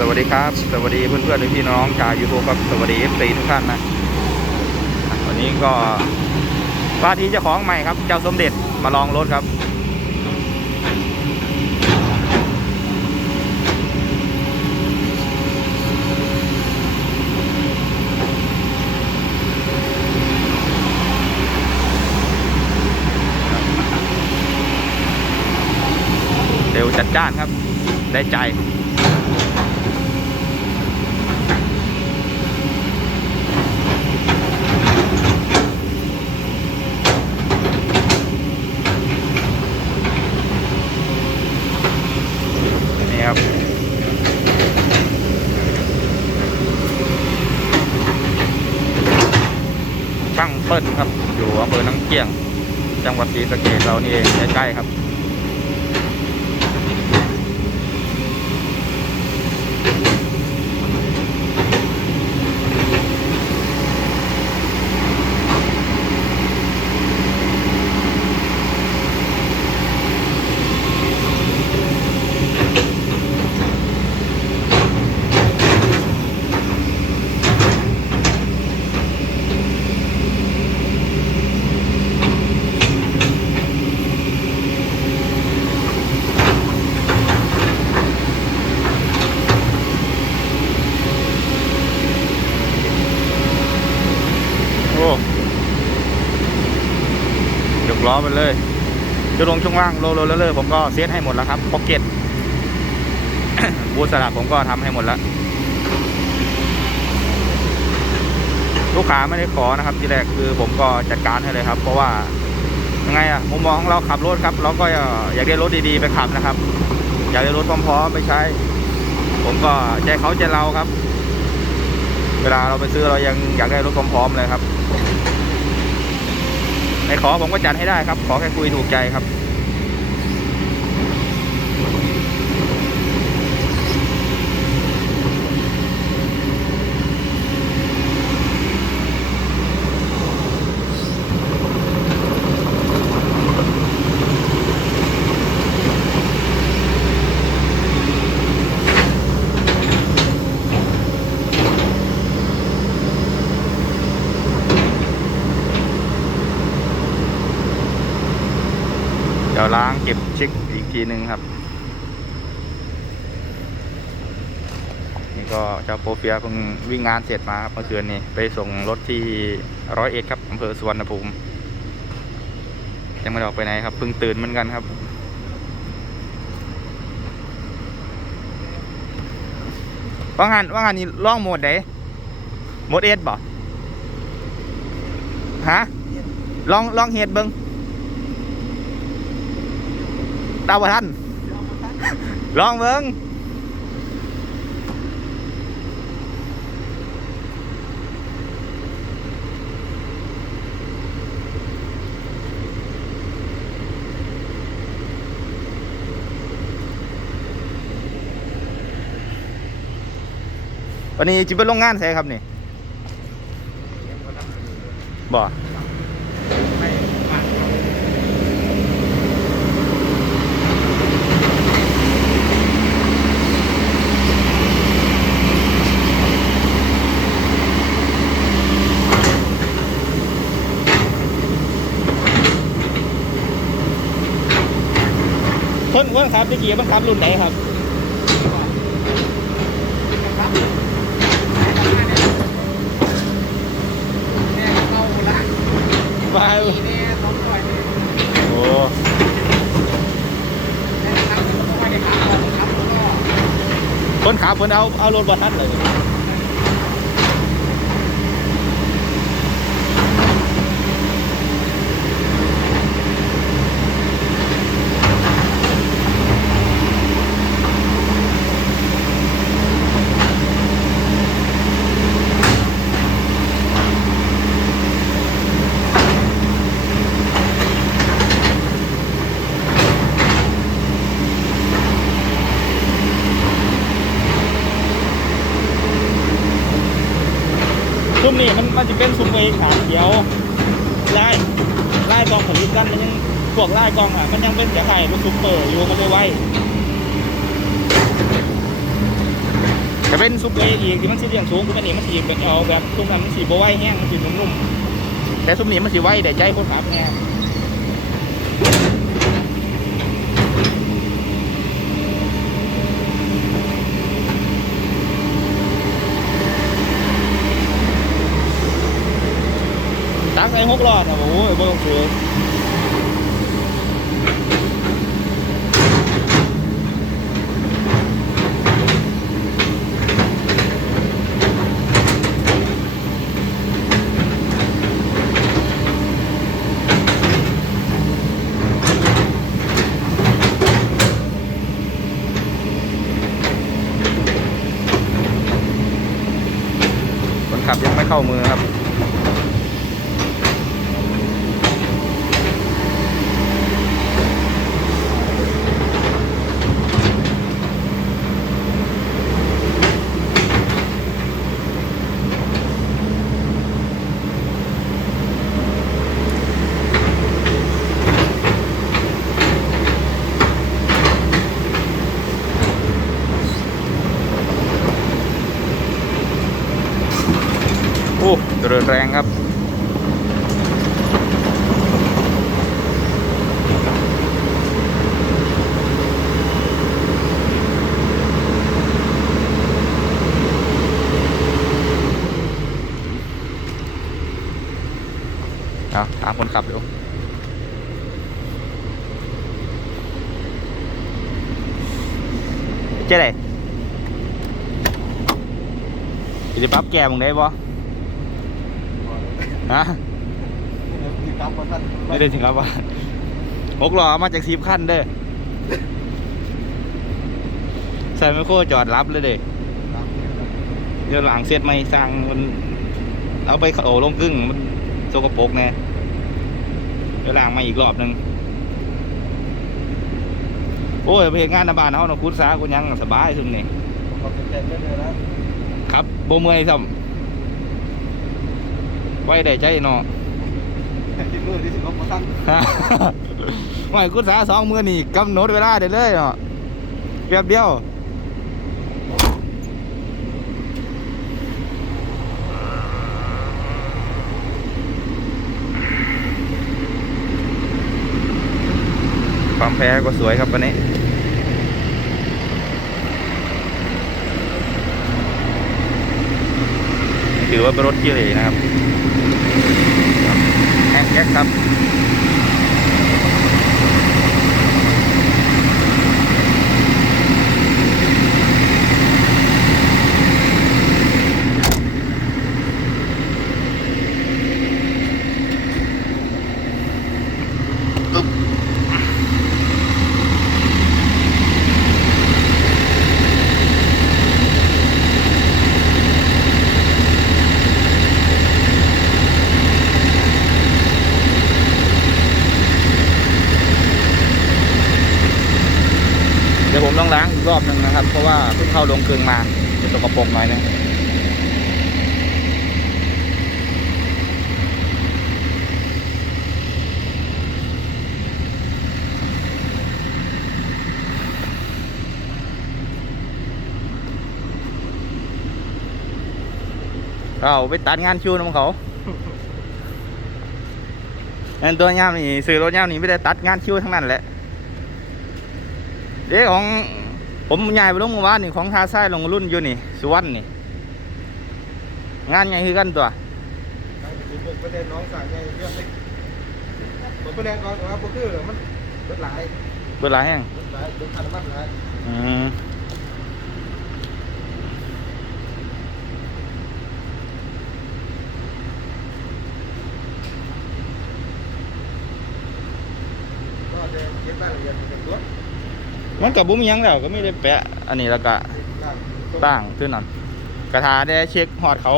สวัสดีครับ สวัสดีเพื่อนๆและพี่น้องชาวยูทูบครับสวัสดีเอฟซีทุกท่านนะอะวันนี้ก็ว่าที่เจ้าของใหม่ครับ เจ้าสมเด็จมาลองรถครับ เร็วจัดจ้านครับ ได้ใจ นี่ครับ ช่างเปิ้ลครับ อยู่อำเภอน้ำเกี้ยง จังห วัดศรีสะเกดเรานี่เองใกล้ๆครับ โอ้ย กล้อไปเลยจะลงช่วงล่างโลโลเลอร์ผมก็เซตให้หมดแล้วครับพ็อกเก็ตบูสลับผมก็ทำให้หมดแล้ว ลูกค้าไม่ได้ขอนะครับ ทีแรกคือผมก็จัดการให้เลยครับ เพราะว่ายังไงอะมุมมองของเราขับรถครับ เราก็อยากได้รถดีๆไปขับนะครับ อยากได้รถพร้อมๆไปใช้ ผมก็ใจเขาใจเราครับ เวลาเราไปซื้อเรายังอยากได้รถพร้อมๆเลยครับ ในขอผมก็จัดให้ได้ครับ ขอแค่คุยถูกใจครับ ยวล้างเก็บเช็คอีกทีหนึ่งครับ นี่ก็เจ้าโปรเฟียเพิ่งวิ่งงานเสร็จมาครับเมื่อคืนนี้ไปส่งรถที่ร้อยเอ็ดครับอำเภอสุวรรณภูมิยังไม่ออกไปไหนครับเพิ่งตื่นเหมือนกันครับว่างานว่างานนี้ล่องโหมดไหนโหมดเอสบ่ฮะลองลองเฮดเบิง เดาบ่ทันลองเบิ่งวันนี้จิเป็นโรงงานใช่ครับนี่บ่ พิ่นเพิ่นครับตะกี้มันครับรุ่นไหนครับมาโอ้คนขับเพิ่นเอาเอารถบรทัดเลย ซุ้มนี่มันมันจะเป็นซุ้มเอขาเขียวไลายลายกองผลิตกันมันยังพวกลายกองอะมันยังเป็นจะไข่เป็นซุปเปอร์อยู่มันเลยไว้เป็นซุปเออีกที่มันสีเรียงสูงคือมันนี่มันสีเป็นเอาแบบซุปนั้นมันสีโบไหวแห้งมันสีนุ่มๆแต่ซุปนี้มันสีไหวแต่ใจคนขับแน่ ส่หกหลอดอะโอ้ยบ่ต้องซื้อคนขับยังไม่เข้ามือครับ ริญแรงครับ ตามคนขับดูเจ๊ไหนจะปรับแกมึงได้บ่ฮะ มีกลับมาท่านไม่ได้ถึงครับว่าหกล้อมาจากทีมขั้นเด้อใส่ไมโครจอดรับเลยเด้เดี๋ยวหลังเสร็จไม่สร้างมันเอาไปโอ้ลงกึ่งมันโสกปรกแน่เดี๋ยวล้างมาอีกรอบหนึ่งโอ้ยไปเฮ็ดงานในบ้านเขาเนาะคุดซากูยังสบายซุ่มนี่เขาเป็นแก่เลยนะครับโบเมื่อยซ้ำ ไว้ได้ใจเนาะแต่ที่มือที่สิบมาท่านไม่คุณสาสองมือนี่กำหนดเวลาได้เลยเนาะเรียบเดียวความแพ้ก็สวยครับวันนี้ถือว่าเป็นรถเกียร์เลยนะครับ แองแก๊กครับ เดี๋ยวผมต้องล้างอีก รอบหนึ่งนะครับ เพราะว่าเพิ่งเข้าลงกลึงมาจะตกกระปรกหน่อยนึงเราไปตัดงานคิวน้ำเขาอันตัวย่ามนี่ซื้อรถย่ามนี่ไม่ได้ตัดงานคิวทั้งนั้นแหละเด็กของ ผมย้ายไปลงเมื่อวานนี่ของทาซ้ายลงรุ่นอยู่นี่สุวรรณนี่ งานไงคือกันตัวผมประเด็นน้องสั่งไงเรื่องเล็กผมประเด็นก่อนว่าบุคือมันรถหลายเวลาแห้งรถหลายรถคันมันหลายอืม ก็จะเก็บรายละเอียดเก็บรถ มันกับบุ้มยังแล้วก็ไม่ได้แปะ อันนี้แล้วก็ตั้งขึ้นนั่นกระทาได้เช็คหอดเขา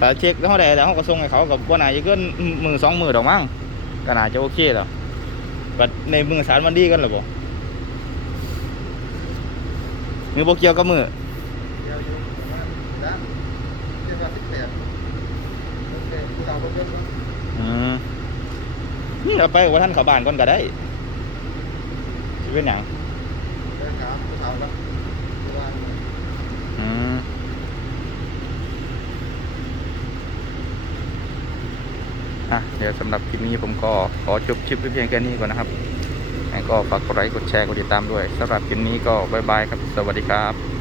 ถ้าเช็คแล้วเขาได้แล้วเขาก็ส่งให้เขากับว่าน่าจะเกินมือสองมือดอกมั้งก็น่าจะโอเคแล้วบัดในมือสารมันดีกันหรือเปล่ามือโบเกียวกับมือเราณด้านเจ็ดสิบสิบแปดโอเคผู้สาวคนเดียวอืมนี่เราไปกับว่าท่านเขาบ้านก่อนก็ได้ เป็นอย่างเะเดี๋ยวสำหรับคลิปนี้ผมก็ขอจบคลิปเพียงแค่นี้ก่อนนะครับ ก็ฝากกดไลค์กดแชร์กดติดตามด้วยสำหรับคลิปนี้ก็บายบายครับ สวัสดีครับ